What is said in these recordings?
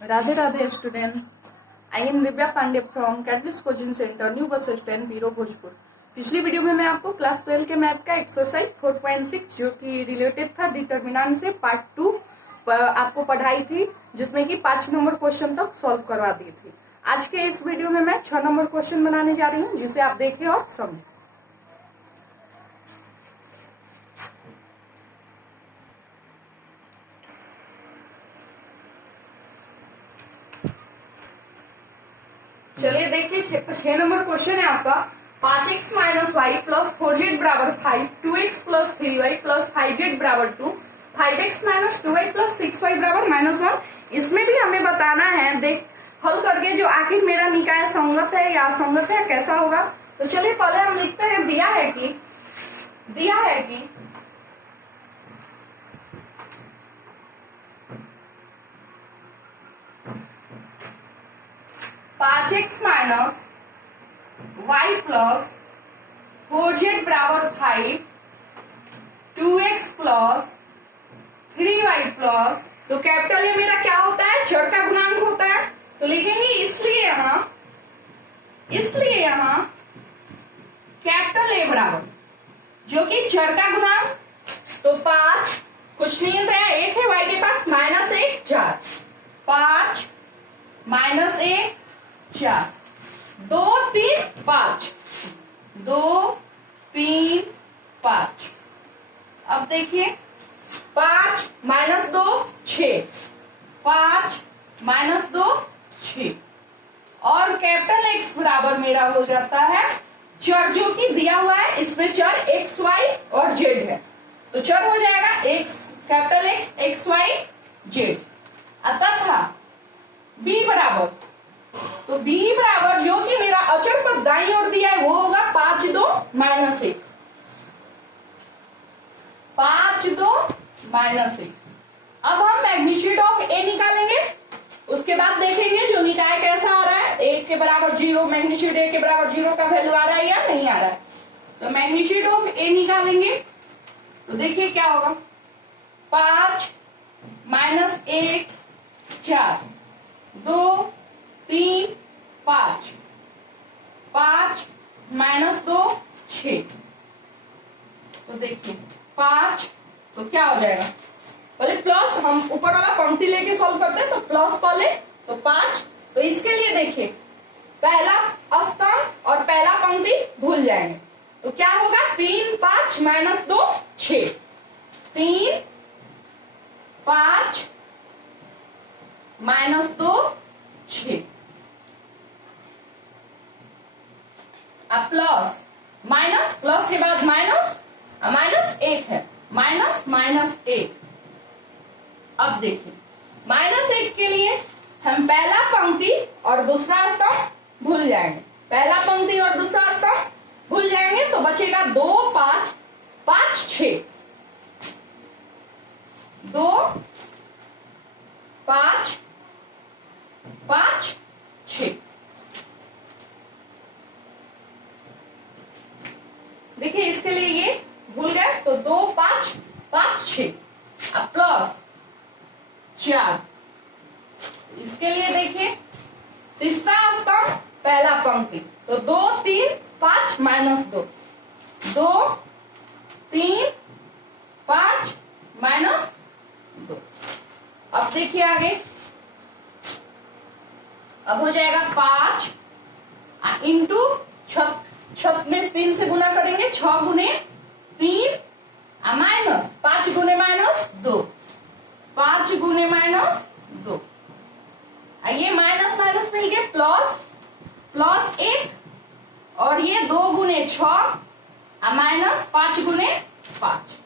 Radhe Radhe students, I am Divya Pandey from Catalyst coaching centre, new bus stand, Biro, Bhojpur. पिछली video में मैं आपको क्लास 12 के मैथ का एक्सरसाइज 4.6 जो कि रिलेटेड था डिटर्मिनेंट से पार्ट 2 आपको पढ़ाई थी, जिसमें कि 5 नंबर क्वेश्चन तक सॉल्व करवा दी थी। आज के इस वीडियो में मैं 6 नंबर क्वेश्चन बनाने जा रही हूँ, जिसे आप देखें और समझें। चलिए देखिए, 6 नंबर क्वेश्चन है आपका। 5x minus Y plus 4z बराबर 5, 2x plus 3y plus 5z बराबर 2, 5x minus 2y plus 6y बराबर -1। इसमें भी हमें बताना है, देख हल करके, जो आखिर मेरा निकाय संगत है या असंगत है, कैसा होगा। तो चलिए पहले हम लिखते हैं, दिया है कि 5x minus Y plus 4z बराबर 5, 2x प्लस 3y प्लस, तो कैपिटल ए मेरा क्या होता है, चर का गुणांक होता है। तो लिखेंगे इसलिए यहां कैपिटल ए बराबर, जो कि चर का गुणांक, तो 5 कुछ नहीं होता है, 1 है, y के पास -1 4, 5 -1 4, 2 3 5, 2 3 5। अब देखिए 5 -2 6, 5 -2 6, और कैपिटल एक्स बराबर मेरा हो जाता है चर, जो कि दिया हुआ है, इसमें चर एक्स वाई और जेड है, तो चर हो जाएगा x, capital X Y Z. तथा बी बराबर, तो b बराबर, जो कि मेरा अचर पर दाईं ओर दिया है, वो होगा 5 2 -1, 5 2 -1। अब हम मैग्नीट्यूड ऑफ a निकालेंगे, उसके बाद देखेंगे जो निकाय कैसा आ रहा है। 1 के बराबर 0, मैग्नीट्यूड a के बराबर 0 का वैल्यू आ रहा है या नहीं आ रहा है। तो मैग्नीट्यूड ऑफ a निकालेंगे, तो देखिए क्या होगा, 5 -1 4, 2 3 5, 5 -2 6। तो देखिए 5, तो क्या हो जाएगा, पहले प्लस, हम ऊपर वाला पंक्ति लेके सॉल्व करते हैं, तो प्लस पहले, तो 5। तो इसके लिए देखिए, पहला स्तंभ और पहला पंक्ति भूल जाएंगे, तो क्या होगा, 3 5 -2 6, 3 5 -2 6। अब प्लस माइनस, प्लस के बाद माइनस, -1 है, -1। अब देखिए -1 के लिए हम पहला पंक्ति और दूसरा स्तंभ भूल जाएंगे, पहला पंक्ति और दूसरा स्तंभ भूल जाएंगे, तो बचेगा 2 5 5 6, 2 5 5 6। देखिए इसके लिए ये भूल गए, तो 2 5 5 6। अब प्लस 4, इसके लिए देखिए तीसरा स्तंभ पहला पंक्ति, तो 2 3 5 -2, 2 3 5 -2। अब देखिए आगे, अब हो जाएगा 5 इंटू छत में 3 से गुना करेंगे, 6 गुने 3 माइनस 5 गुने -2, 5 गुने -2। ये माइनस माइनस मिलके प्लस 1, और ये 2 गुने 6 -5 गुने 5।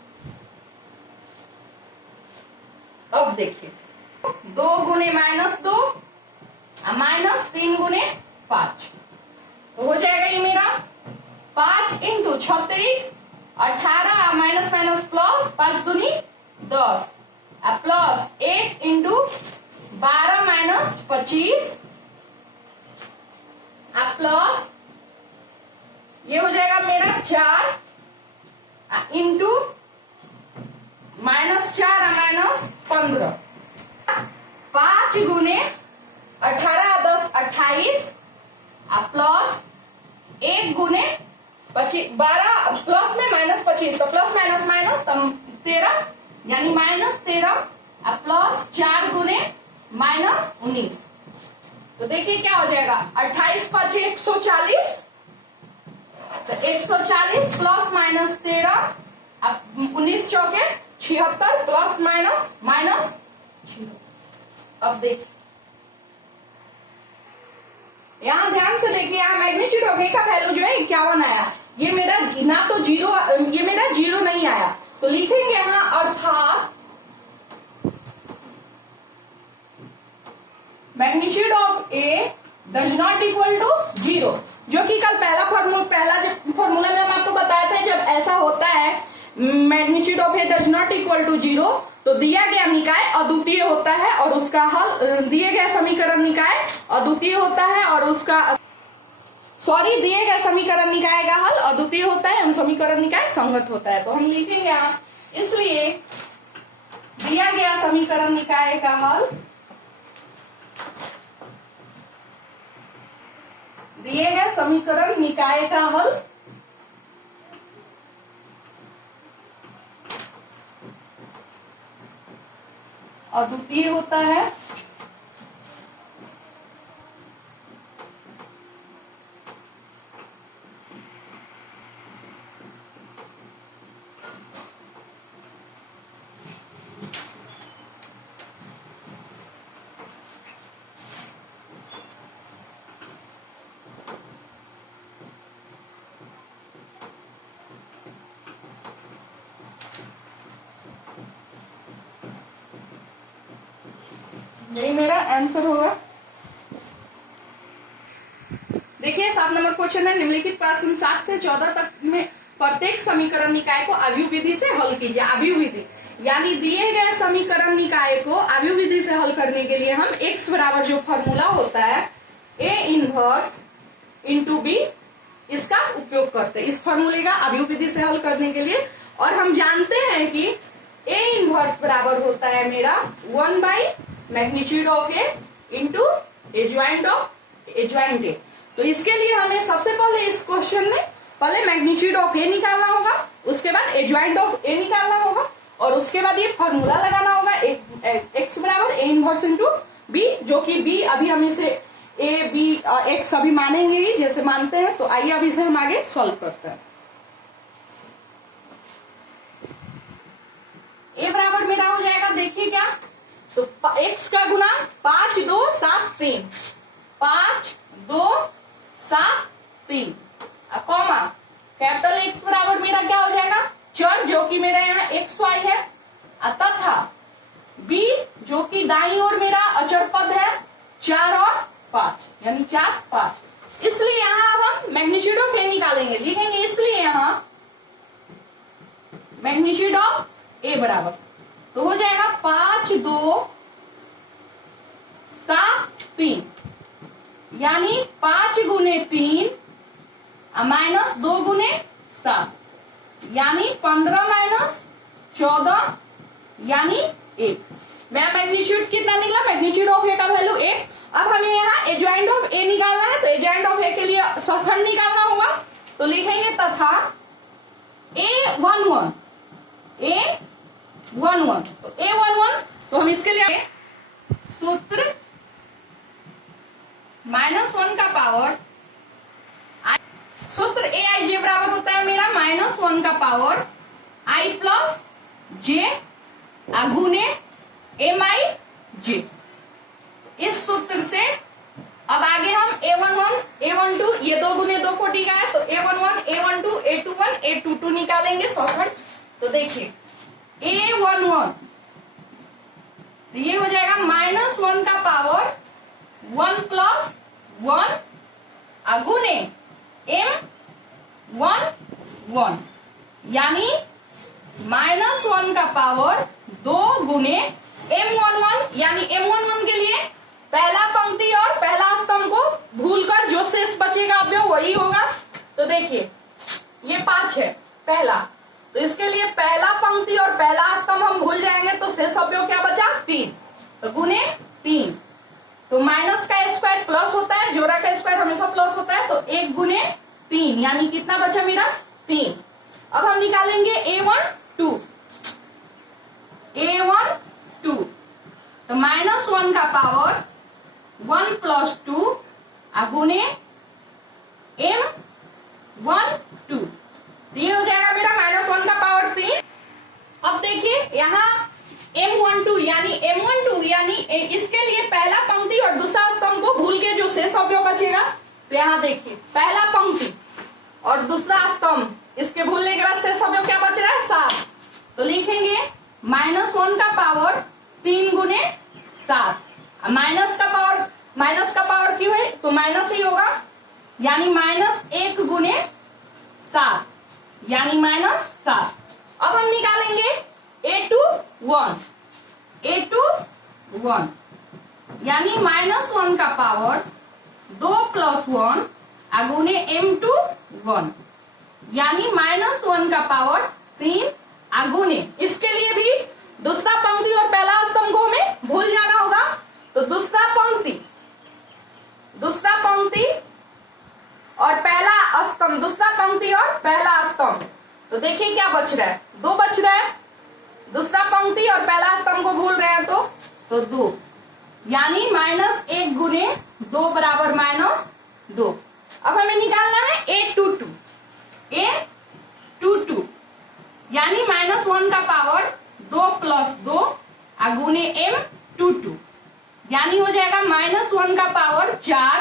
अब देखिए 2 गुने -2 -3 गुने 5, तो हो जाएगा ये मेरा 5 इंटू 36 18 माइनस माइनस प्लस 5 दूनी 10, प्लस 8 इंटू 12 माइनस 25, प्लस ये हो जाएगा मेरा 4 इंटू -4 -15, 5 गुने 18 10 28 प्लस 1 गुने 12 प्लस में -25 तो प्लस माइनस माइनस 13 यानी -13 प्लस 4 गुने -19। तो देखिए क्या हो जाएगा 28 5 140 तो 140 प्लस -13 19 चौके 76 प्लस माइनस। अब देखिए यहां ध्यान से देखिए, यहाँ मैग्नीट्यूड ऑफ ए का वैल्यू जो है 51 आया। ये मेरा ना तो जीरो, ये मेरा जीरो नहीं आया, तो लिखेंगे यहाँ अर्थात magnitude of a does not equal to 0, जो कि कल पहला फॉर्मूला में हम आपको बताया था, जब ऐसा होता है magnitude of a does not equal to 0 तो दिया गया निकाय अद्वितीय होता है और उसका हल, दिए गए समीकरण निकाय अद्वितीय होता है और उसका दिए गए समीकरण निकाय का हल अद्वितीय होता है एवं समीकरण निकाय संगत होता है। तो हम लिखेंगे यहाँ, इसलिए दिया गया समीकरण निकाय का हल दिए गए समीकरण निकाय का हल अद्वितीय होता है यही मेरा आंसर होगा। देखिए 7 नंबर क्वेश्चन है, निम्नलिखित प्रश्न 7 से 14 तक में प्रत्येक समीकरण निकाय को अवयव विधि से हल कीजिए। अवयव विधि यानी दिए गए समीकरण निकाय को अवयव विधि से हल करने के लिए हम x बराबर जो फॉर्मूला होता है a इनवर्स इंटू बी, इसका उपयोग करते हैं इस फॉर्मूले का अवयव विधि से हल करने के लिए। और हम जानते हैं कि a इनवर्स बराबर होता है मेरा 1 by magnitude of A into adjoint of adjoint A. तो इसके लिए हमें सबसे पहले इस क्वेश्चन में पहले मैग्नीट्यूड ऑफ ए निकालना होगा, उसके बाद एडजॉइंट ऑफ ए निकालना होगा और उसके बाद ये फॉर्मूला लगाना होगा एक्स बराबर ए इनवर्स इंटू बी, जो कि बी अभी हम इसे ए बी एक्स अभी मानेंगे ही जैसे मानते हैं। तो आइए अभी इसे हम आगे सॉल्व करते हैं। ए बराबर मेरा हो जाएगा, देखिए क्या, तो x का गुना 5 2 7 3 5 2 7 3 कॉमा कैपिटल X बराबर मेरा क्या हो जाएगा चर, जो कि मेरा यहाँ XY है, तथा B जो कि दाईं ओर मेरा अचर पद है 4 और 5 यानी 4 5। इसलिए यहाँ अब हम मैग्नीट्यूड ऑफ ए निकालेंगे, लिखेंगे इसलिए यहाँ मैग्नीट्यूड ऑफ ए बराबर तो हो जाएगा 5 2 7 3 यानी 5 गुने 3 माइनस 2 गुने 7 यानी 15 माइनस 14 यानी 1। मेरा मैग्नीट्यूड कितना निकला, मैग्नीट्यूड ऑफ ए का वैल्यू 1। अब हमें यहाँ एडजॉइंट ऑफ ए निकालना है, तो एडजॉइंट ऑफ ए के लिए सखंड निकालना होगा, तो लिखेंगे तथा A11 तो A11 तो हम इसके लिए सूत्र -1 का पावर सूत्र ए आई जे बराबर होता है मेरा -1 का पावर आई प्लस जे गुने एम आई जे। इस सूत्र से अब आगे हम A11 A12 ये 2 गुने 2 कोटि का है, तो A11 A12 A21 A22 निकालेंगे सौखंड। तो देखिए A11 ये हो जाएगा -1 का पावर 1 प्लस 1 गुने M11 यानी -1 का पावर 2 गुने M11 यानी M11 के लिए पहला पंक्ति और पहला स्तंभ को भूलकर जो शेष बचेगा अवयव वही होगा। तो देखिए ये 5 है पहला, तो इसके लिए पहला पंक्ति और पहला स्तंभ हम भूल जाएंगे, तो शेष अवयव क्या बचा 3, तो गुने 3 तो माइनस का स्क्वायर प्लस होता है, जोड़ा का स्क्वायर हमेशा प्लस होता है, तो 1 गुने 3 यानी कितना बचा मेरा 3। अब हम निकालेंगे A1 2, A1 2, तो -1 का पावर 1 + 2 गुने M1 2, तो ये हो जाएगा मेरा -1 का पावर 3। अब देखिए यहाँ M12 यानी इसके लिए पहला पंक्ति और दूसरा स्तंभ को भूल के जो शेष अवयव बचेगा, तो यहाँ देखिए पहला पंक्ति और दूसरा स्तंभ, इसके भूलने के बाद शेष अवयव क्या बच रहा है 7, तो लिखेंगे -1 का पावर 3 गुने 7। माइनस का पावर क्यों है, तो माइनस ही होगा, यानी -1 गुने 7 यानी -7। अब हम निकालेंगे A21 यानी -1 का पावर 2 + 1 गुने M21 यानी -1 का पावर 3 गुने, इसके लिए भी दूसरा पंक्ति और पहला स्तंभ को हमें भूल जाना होगा, तो दूसरा पंक्ति और पहला स्तंभ, दूसरा पंक्ति और पहला स्तंभ, तो देखिए क्या बच रहा है 2 बच रहा है, दूसरा पंक्ति और पहला स्तंभ को भूल रहे हैं तो 2 यानी -1 गुने 2 बराबर -2। अब हमें निकालना है A22 यानी -1 का पावर 2 + 2 गुने M22 यानी हो जाएगा -1 का पावर 4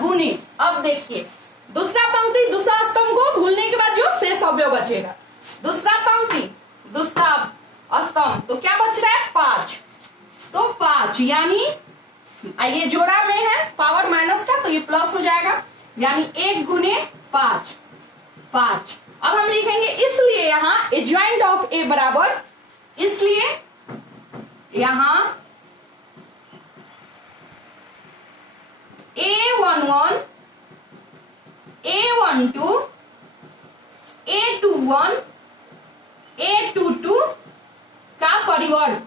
गुने। अब देखिए दूसरा पंक्ति दूसरा स्तंभ को भूलने के बाद जो शेष अवयव बचेगा, दूसरा पंक्ति दूसरा स्तंभ, तो क्या बच रहा है 5, तो 5 यानी ये जोड़ा में है पावर माइनस का, तो ये प्लस हो जाएगा यानी 1 गुने 5। अब हम लिखेंगे इसलिए यहाँ एडजॉइंट ऑफ A बराबर, इसलिए यहाँ A11 A12 A21 A22 का परिवर्त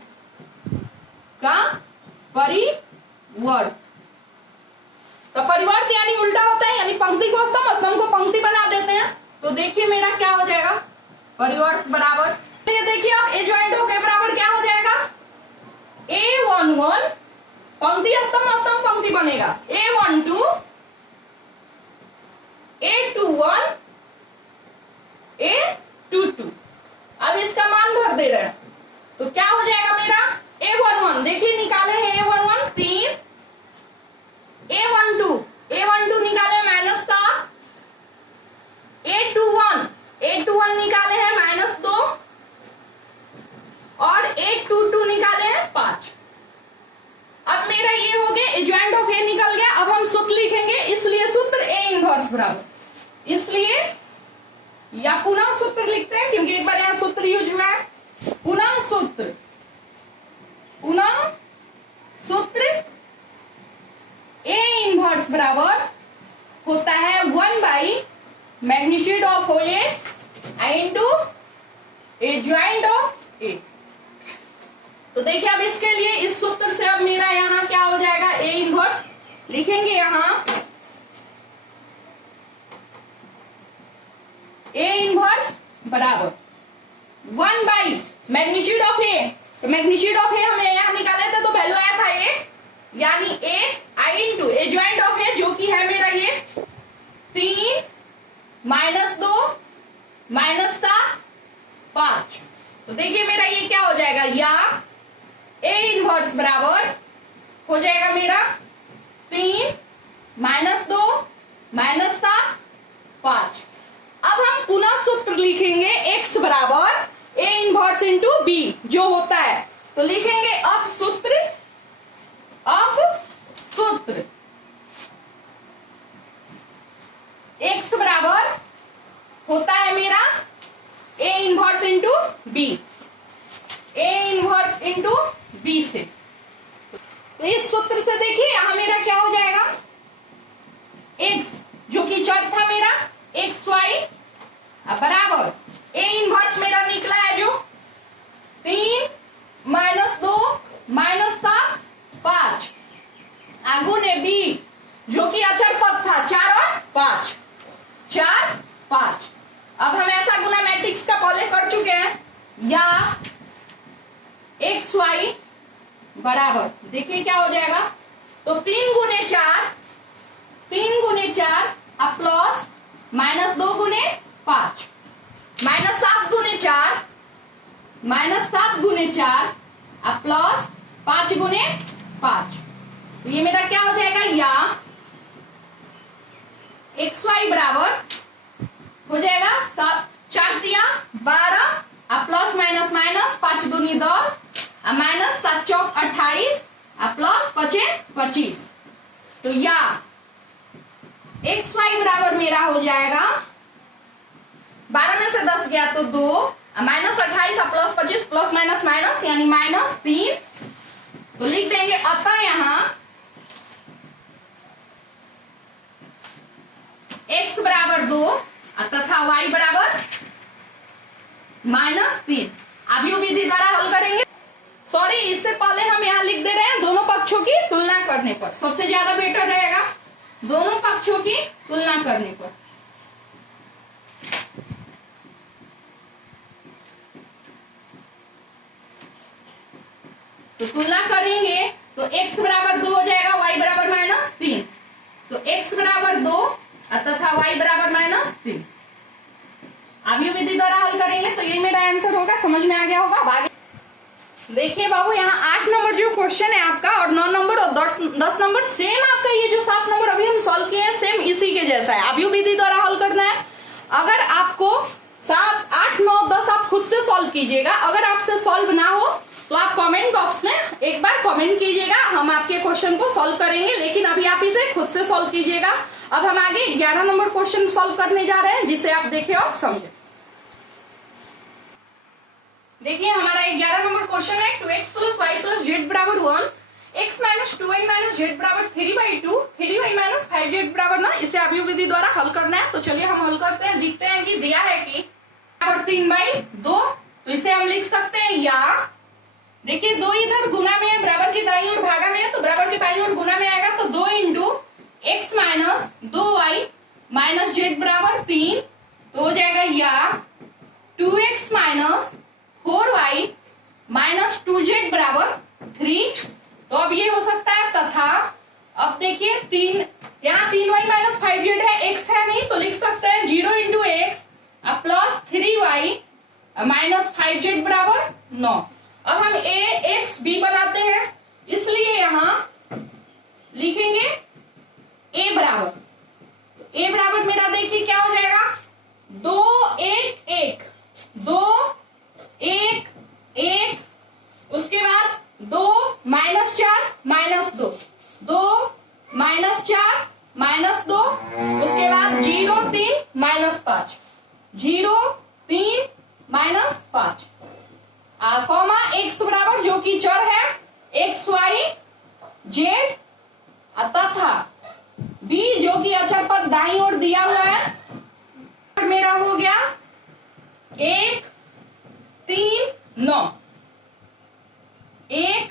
तो परिवर्त यानी उल्टा होता है, यानी पंक्ति को स्तंभ, स्तंभ को पंक्ति बना देते हैं, तो देखिए मेरा क्या हो जाएगा परिवर्त बराबर, देखिए अब एडजॉइंट ऑफ A बराबर क्या हो जाएगा A11 पंक्ति स्तंभ पंक्ति बनेगा, A12 A21 A22। अब इसका मान भर दे रहे हैं, तो क्या हो जाएगा मेरा A11, देखिए निकाले हैं A11 3, A12 निकाले -7, A21 निकाले हैं -2 और A22 निकाले हैं 5। अब मेरा ये हो गया एडजॉइंट ऑफ A निकल गया। अब हम सूत्र लिखेंगे, इसलिए सूत्र A इनवर्स बराबर, इसलिए या पुनः सूत्र लिखते हैं क्योंकि एक बार यहाँ सूत्र यूज हुआ है, पुनः सूत्र A इनवर्स बराबर होता है magnitude of A into adjoint of A। तो देखिए अब इसके लिए इस सूत्र से अब मेरा यहाँ क्या हो जाएगा A इनवर्स लिखेंगे, यहाँ A इनवर्स बराबर 1/मैग्नीट्यूड ऑफ A, तो मैग्नीट्यूड ऑफ A हमने यहाँ निकाले थे तो वैल्यू आया था A, यानी A into adjoint of A जो कि है मेरा ये 3 -2 -7 5। तो देखिए मेरा ये क्या हो जाएगा, या A इनवर्स बराबर हो जाएगा मेरा 3 -2 -7 5। अब हम पुनः सूत्र लिखेंगे x बराबर A इनवर्स इंटू B जो होता है, तो लिखेंगे अब सूत्र x बराबर होता है मेरा A inverse into B, A inverse into B से। तो इस सूत्र से देखिए यहां मेरा क्या हो जाएगा x जो कि चर था मेरा xy बराबर A इनवर्स मेरा निकला है जो 3 -2 -7 5 पे बी जो कि अचर पद था 4 और 5, 4 5। अब हम ऐसा गुना मैट्रिक्स का पहले कर चुके हैं, या एक्स वाई बराबर, देखिए क्या हो जाएगा, तो 3 गुने 4, 3 गुने 4 अब प्लस माइनस 2 गुने 5, माइनस 7 गुने 4, माइनस 7 गुने 4 अब प्लस 5 गुने 5। तो ये मेरा क्या हो जाएगा, या एक्स वाई बराबर हो जाएगा 4 दिया 12 अब प्लस माइनस माइनस 5 दूनी 10 अब माइनस 7 चौक 28 अब प्लस 5 25। तो या एक्स वाई बराबर मेरा हो जाएगा 12 में से 10 गया तो 2 माइनस 28 अब प्लस 25 प्लस माइनस माइनस यानी माइनस 3। तो लिख देंगे अतः यहां x बराबर 2 तथा y बराबर -3। अभी विधि द्वारा हल करेंगे। सॉरी, इससे पहले हम यहाँ लिख दे रहे हैं दोनों पक्षों की तुलना करने पर, सबसे ज्यादा बेटर रहेगा दोनों पक्षों की तुलना करने पर। तो तुलना करेंगे तो x बराबर 2 हो जाएगा, y बराबर -3। तो x बराबर 2 तथा y बराबर -3। अभी विधि द्वारा हल करेंगे तो ये मेरा आंसर होगा। समझ में आ गया होगा। आगे देखिए बाबू, यहाँ 8 नंबर जो क्वेश्चन है आपका और 9 नंबर और 10 नंबर सेम आपका, ये जो 7 नंबर अभी हम सॉल्व किए हैं सेम इसी के जैसा है। अभी विधि द्वारा हल करना है। अगर आपको 7 8 9 10 आप खुद से सॉल्व कीजिएगा। अगर आपसे सॉल्व ना हो तो आप कमेंट बॉक्स में एक बार कमेंट कीजिएगा, हम आपके क्वेश्चन को सॉल्व करेंगे, लेकिन अभी आप इसे खुद से सॉल्व कीजिएगा। अब हम आगे 11 नंबर क्वेश्चन सॉल्व करने जा रहे हैं, जिसे आप देखें और समझें। देखिए हमारा 11 नंबर क्वेश्चन है 2x plus Y plus Z बराबर 1, x minus 2y minus Z बराबर 3/2, 3y माइनस 5z बराबर 9। इसे अभी विधि द्वारा हल करना है। तो चलिए हम हल करते हैं। लिखते हैं कि दिया है कि बराबर 3/2, तो इसे हम लिख सकते हैं, या देखिए 2 इधर गुना में है, बराबर की दाईं ओर भागा में है, तो बराबर की बाईं ओर गुना में आएगा, तो 2 into x minus 2y minus Z बराबर 3। तो हो जाएगा या 2x minus 4y minus 2z बराबर 3। तो अब ये हो सकता है तथा, अब देखिए 3 यहाँ 3y माइनस 5z है, x है नहीं, तो लिख सकते हैं 0 into x plus 3y minus 5z बराबर 9। अब हम x b बनाते हैं, इसलिए यहां लिखेंगे a बराबर, तो a बराबर मेरा देखिए क्या हो जाएगा, 2 1 1 2 1 1, उसके बाद 2 माइनस 4 माइनस 2 2 माइनस 4 माइनस 2, उसके बाद 0 3 माइनस 5 0 3 माइनस 5 कॉमा x बराबर जो कि चर है एक्स वाई जेड तथा b जो कि अचर पद दाईं ओर दिया हुआ है। मेरा हो गया 1 3 9 1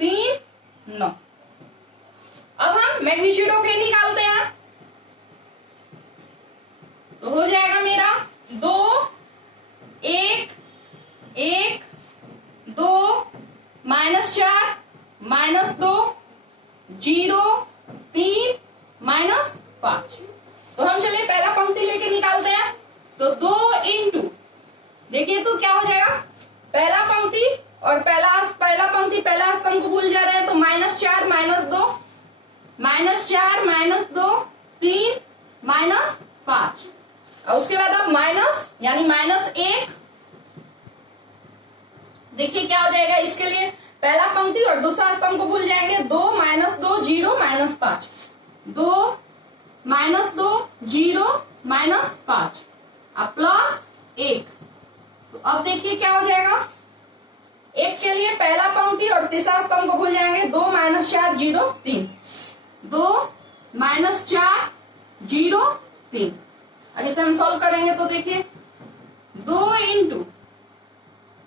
3 9। अब हम मैग्नीट्यूड ऑफ ए निकालते हैं, तो हो जाएगा मेरा 2 1 1 2 माइनस 4 माइनस 2 0 3 माइनस 5। तो हम चलिए पहला पंक्ति लेके निकालते हैं, तो 2 इंटू, देखिए तो क्या हो जाएगा, पहला पंक्ति और पहला पंक्ति पहला स्तंभ को भूल जा रहे हैं, तो -4 -2 -4 -2 3 -5, और उसके बाद अब माइनस यानी -1। देखिए क्या हो जाएगा, इसके लिए पहला पंक्ति और दूसरा स्तंभ को भूल जाएंगे, 2 -2 0 -5 2 -2 0 -5 अब प्लस 1। तो अब देखिए क्या हो जाएगा, 1 के लिए पहला पंक्ति और तीसरा स्तंभ को भूल जाएंगे, 2 -4 0 3 2 -4 0 3। अब इसे हम सॉल्व करेंगे तो देखिए 2 इंटू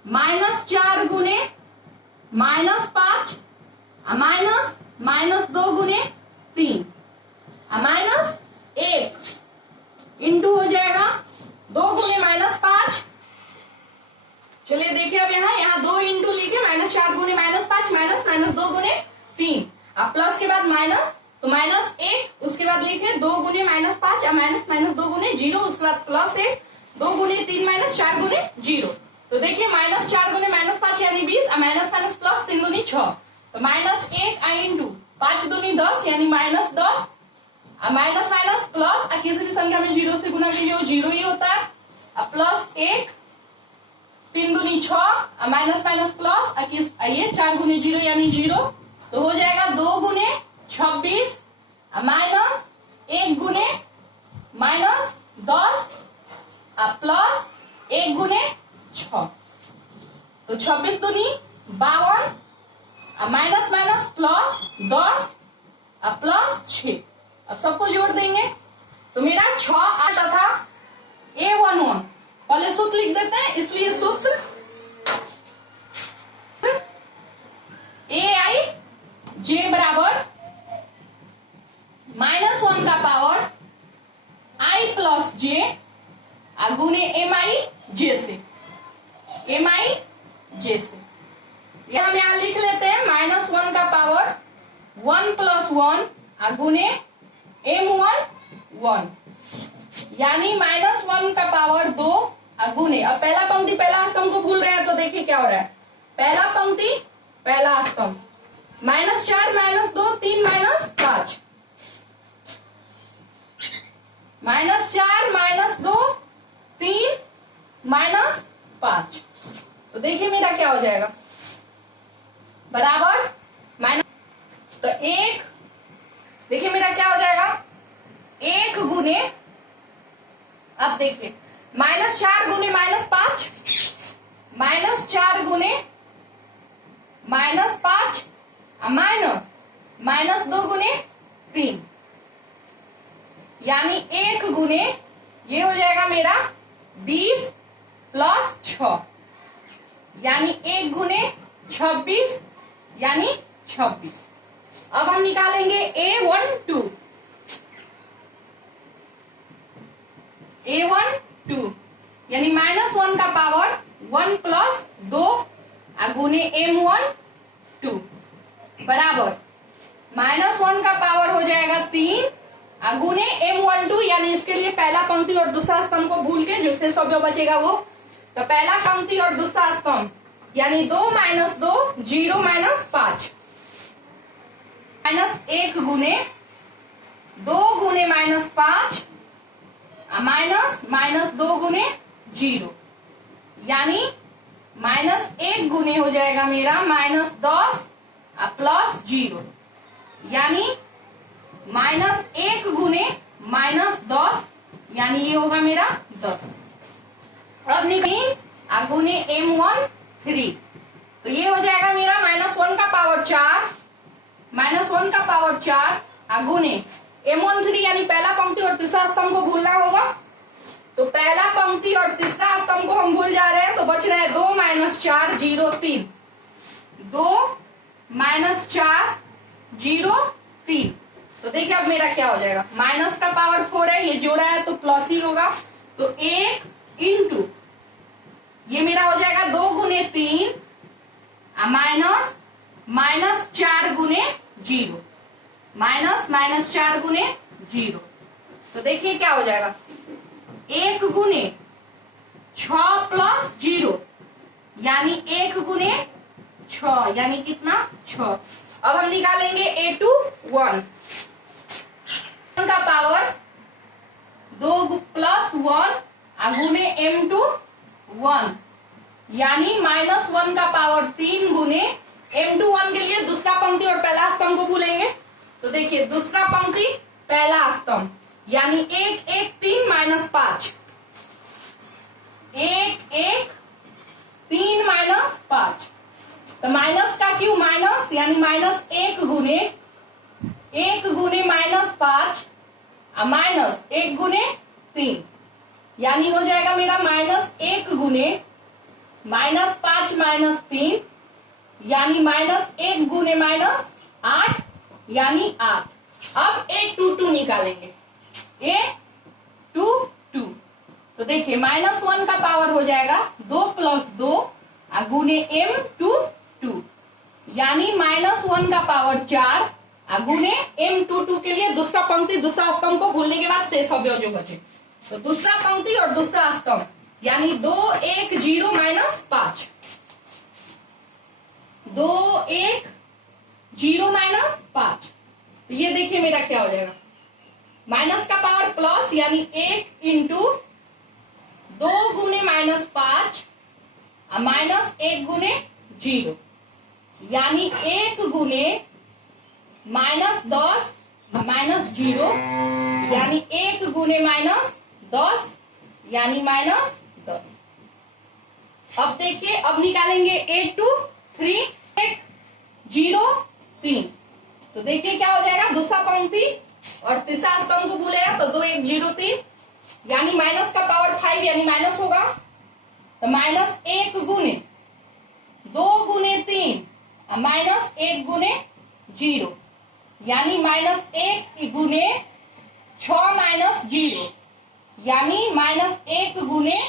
-4 गुने -5 माइनस माइनस 2 गुने 3 माइनस 1 इंटू हो जाएगा 2 गुने -5। चलिए देखिए अब यहाँ 2 इंटू लिखे -4 गुने -5 माइनस 2 गुने 3 अब प्लस के बाद माइनस तो -1 उसके बाद लिखे 2 गुने -5 माइनस 2 गुने 0 उसके बाद +1 2 गुने 3 -4 गुने 0। तो देखिए -4 गुने -5 यानी 20 माइनस प्लस 3 दूनी 6 तो -1 इंटू 5 दूनी 10 यानी -10 माइनस प्लस किसी भी संख्या में 0 से गुना कीजिए 0 ही होता है। अब +1 3 दूनी 6 माइनस प्लस ये 4 गुने 0 यानी 0 तो हो जाएगा 2 गुने 26 माइनस 1 गुने -10 प्लस 1 गुने 6 तो 26 दूनी 52 माइनस प्लस 10 प्लस 6 अब सबको जोड़ देंगे तो मेरा 6 आता था A11 पहले सूत्र लिख देते हैं इसलिए सूत्र AI बराबर -1 का पावर I प्लस J गुने MI J से यह हम यहाँ लिख लेते हैं -1 का पावर 1 + 1 गुने M1 1 यानी -1 का पावर 2 गुने अब पहला पंक्ति पहला स्तंभ को भूल रहे हैं तो देखिए क्या हो रहा है पहला पंक्ति पहला स्तंभ -4 -2 3 -5 -4 -2 3 -5 तो देखिए मेरा क्या हो जाएगा बराबर तो 1 देखिए मेरा क्या हो जाएगा 1 गुने अब देखिए -4 गुने -5 -4 गुने -5 माइनस 2 गुने 3 यानी 1 गुने ये हो जाएगा मेरा 20 + 6 यानी 1 गुने 26 यानी 26। अब हम निकालेंगे A12 यानी -1 का पावर 1 + 2 गुने M12 बराबर -1 का पावर हो जाएगा 3 गुने M12 यानी इसके लिए पहला पंक्ति और दूसरा स्तंभ को भूल के जो शेष अवयव बचेगा वो तो पहला पंक्ति और दूसरा स्तंभ यानी 2 - 2 0 -5 -1 गुने 2 गुने -5 -2 गुने 0 यानी -1 गुने हो जाएगा मेरा -10 प्लस 0 यानी -1 गुने -10 यानी ये होगा मेरा 10। अब निकाल गुने M13 तो ये हो जाएगा मेरा -1 का पावर 4 -1 का पावर 4 गुने M13 यानी पहला पंक्ति और तीसरा स्तंभ को भूलना होगा तो पहला पंक्ति और तीसरा स्तंभ को हम भूल जा रहे हैं तो बच रहे हैं 2 - 4 0 3 2 - 4 0 3 तो देखिए अब मेरा क्या हो जाएगा माइनस का पावर 4 है ये जोड़ा है तो प्लस ही होगा तो 1 इंटू ये मेरा हो जाएगा 2 गुने 3 माइनस 4 गुने 0 -4 गुने 0 तो देखिए क्या हो जाएगा 1 गुने 6 + 0 यानी 1 गुने 6 यानी कितना 6। अब हम निकालेंगे A21 का पावर 2 + 1 गुने M21 यानी -1 का पावर 3 गुने M21 के लिए दूसरा पंक्ति और पहला स्तंभ को भूलेंगे तो देखिए दूसरा पंक्ति पहला स्तंभ यानी 1 1 3 -5 1 1 3 -5 तो माइनस का क्यों माइनस यानी -1 गुने -5 -1 गुने 3 यानी हो जाएगा मेरा -1 गुने -5 -3 यानी -1 गुने -8 यानी 8। अब 822 निकालेंगे, 822। तो देखिए -1 का पावर हो जाएगा 2 + 2 गुने m22, यानी -1 का पावर 4 गुने m22 के लिए दूसरा पंक्ति दूसरा स्तंभ को भूलने के बाद शेष अवयव जो बचे, तो दूसरा पंक्ति और दूसरा स्तंभ यानी 2 1 0 -5, 2 1 0 -5। ये देखिए मेरा क्या हो जाएगा, माइनस का पावर प्लस यानी 1 इंटू 2 गुने -5 -1 गुने 0, यानी 1 गुने -10 -0, यानी 1 गुने -10 यानी -10। अब देखिए, अब निकालेंगे 823 1 0 3। तो देखिए क्या हो जाएगा, दूसरा पंक्ति और तीसरा स्तंभ को भूलेगा तो 2 1 0 3, यानी माइनस का पावर 5 यानी माइनस होगा, तो -1 गुने 2 गुने 3 -1 गुने 0, यानी -1 गुने 6 -0, यानी -1 गुने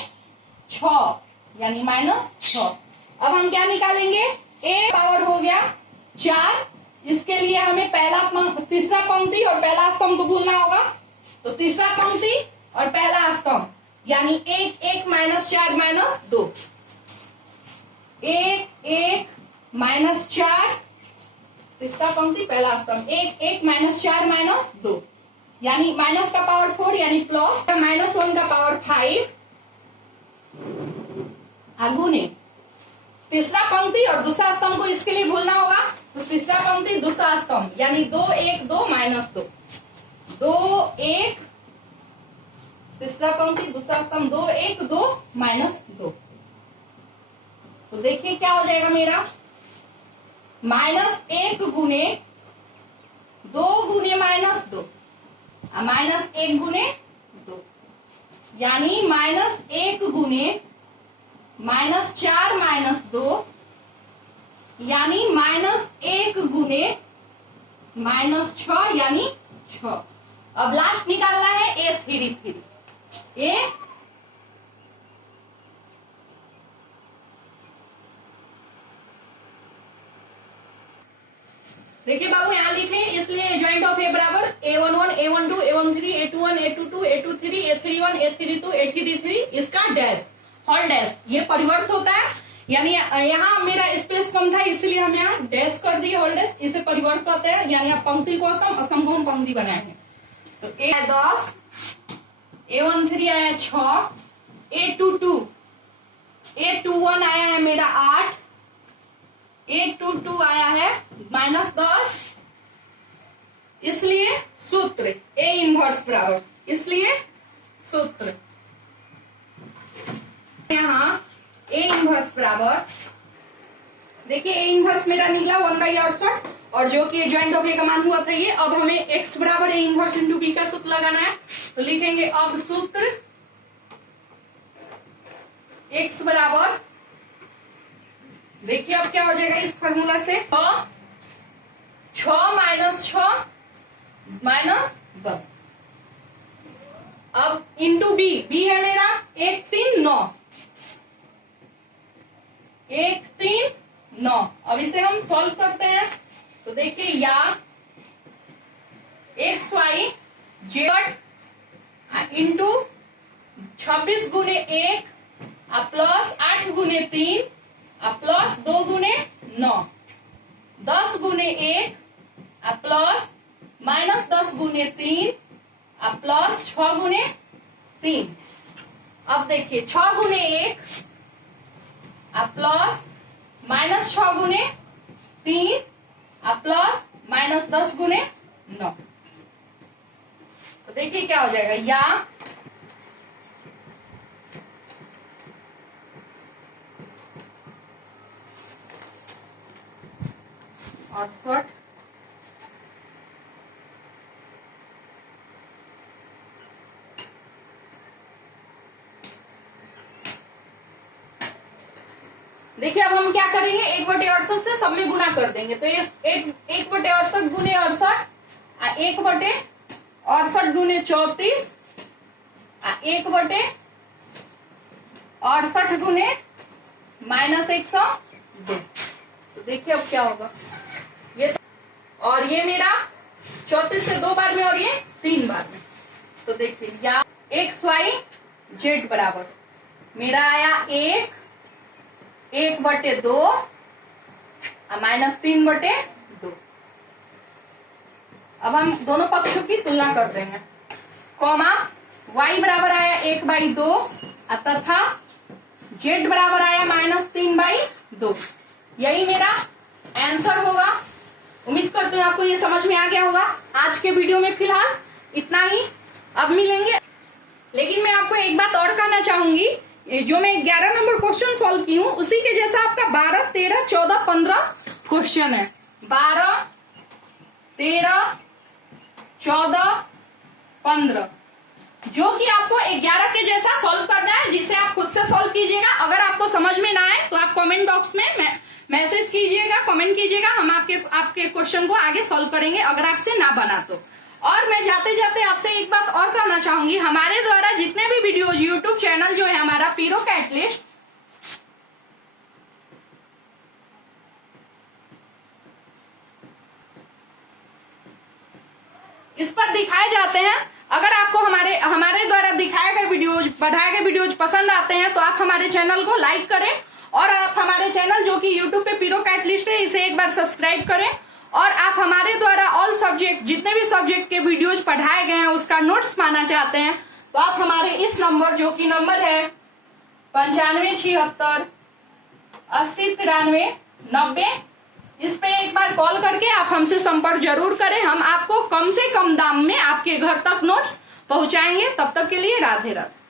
6 यानी -6। अब हम क्या निकालेंगे, ए पावर हो गया 4, इसके लिए हमें तीसरा पंक्ति और पहला स्तंभ को भूलना होगा, तो तीसरा पंक्ति और पहला स्तंभ यानी 1 1 -4 -2, 1 1 -4, तीसरा पंक्ति पहला स्तंभ 1 1 -4 -2, यानी माइनस का पावर 4 यानी प्लस -1 का पावर 5 गुने तीसरा पंक्ति और दूसरा स्तंभ को इसके लिए भूलना होगा, तो तीसरा पंक्ति दूसरा स्तंभ यानी 2 1 2 -2, 2 1, तीसरा पंक्ति दूसरा स्तंभ 2 1 2 -2। तो देखिए क्या हो जाएगा मेरा, -1 गुने 2 गुने -2 -1 गुने 2, यानी -1 गुने -4 -2, यानी -1 गुने -6 यानी 6। अब लास्ट निकालना है A33। देखिए बाबू यहाँ लिखे, इसलिए ज्वाइंट ऑफ ए बराबर A11 A12 A13 A21 A22 A23 A31 A32 A33, इसका डैश हॉल डैश ये परिवर्त होता है, यानी यहाँ मेरा स्पेस कम था इसलिए हम यहाँ डैश कर दिए हॉल डैश, इसे परिवर्त करते हैं, यानी आप पंक्ति को स्तंभ, स्तंभ को हम पंक्ति बनाएंगे। तो A10 A13 आया 6, A21 आया है मेरा 8, A22 आया है -10, इसलिए सूत्र A इनवर्स बराबर, इसलिए सूत्र यहाँ A इनवर्स बराबर, देखिए A इनवर्स मेरा निकला 1/68, और जो कि ज्वाइंट ऑफ ए का मान हुआ था ये, अब हमें x बराबर A इनवर्स इंटू बी का सूत्र लगाना है, तो लिखेंगे अब सूत्र x बराबर, देखिए अब क्या हो जाएगा इस फॉर्मूला से, 6 -6 -10, अब इंटू बी है मेरा 1 3 9, 1 3 9। अब इसे हम सॉल्व करते हैं, तो देखिए या XY Z इंटू 26 गुने 1 प्लस 8 गुने 3 प्लस 2 गुने 9, 10 गुने 1 प्लस -10 गुने 3 प्लस 6 गुने 3। अब देखिए 6 गुने 1 प्लस -6 गुने 3 प्लस -10 गुने 9, तो देखिए क्या हो जाएगा, या और देखिए अब हम क्या करेंगे, 1/68 से सब में गुना कर देंगे। तो ये 1/68 गुने 68, 1/68 गुने 34, 1/68 गुने -102। तो देखिए अब क्या होगा, ये और ये मेरा 34 से 2 बार में और ये 3 बार में। तो देखिए या XYZ बराबर मेरा आया 1/2 -3/2। अब हम दोनों पक्षों की तुलना कर देंगे, कॉमा y बराबर आया 1/2 तथा z बराबर आया -3/2। यही मेरा आंसर होगा। उम्मीद करते हैं आपको ये समझ में आ गया होगा। आज के वीडियो में फिलहाल इतना ही, अब मिलेंगे। लेकिन मैं आपको एक बात और कहना चाहूंगी, जो मैं 11 नंबर क्वेश्चन सॉल्व की हूँ उसी के जैसा आपका 12, 13, 14, 15 क्वेश्चन है। 12, 13, 14, 15 जो कि आपको 11 के जैसा सॉल्व करना है, जिसे आप खुद से सॉल्व कीजिएगा। अगर आपको समझ में ना आए तो आप कमेंट बॉक्स में मैसेज कीजिएगा, कमेंट कीजिएगा, हम आपके क्वेश्चन को आगे सॉल्व करेंगे अगर आपसे ना बना तो। और मैं जाते जाते आपसे एक बात और कहना चाहूंगी, हमारे द्वारा जितने भी वीडियोज यूट्यूब चैनल जो है हमारा पीरो कैटलिस्ट, इस पर दिखाए जाते हैं। अगर आपको हमारे द्वारा दिखाए गए वीडियोज, बढ़ाए गए वीडियोज पसंद आते हैं तो आप हमारे चैनल को लाइक करें और आप हमारे चैनल जो कि यूट्यूब पे पीरो कैटलिस्ट है इसे एक बार सब्सक्राइब करें। और आप हमारे द्वारा ऑल सब्जेक्ट, जितने भी सब्जेक्ट के वीडियोज पढ़ाए गए हैं उसका नोट्स पाना चाहते हैं तो आप हमारे इस नंबर, जो कि नंबर है 9576 8093 90, इस पे एक बार कॉल करके आप हमसे संपर्क जरूर करें। हम आपको कम से कम दाम में आपके घर तक नोट्स पहुंचाएंगे। तब तक के लिए राधे राधे।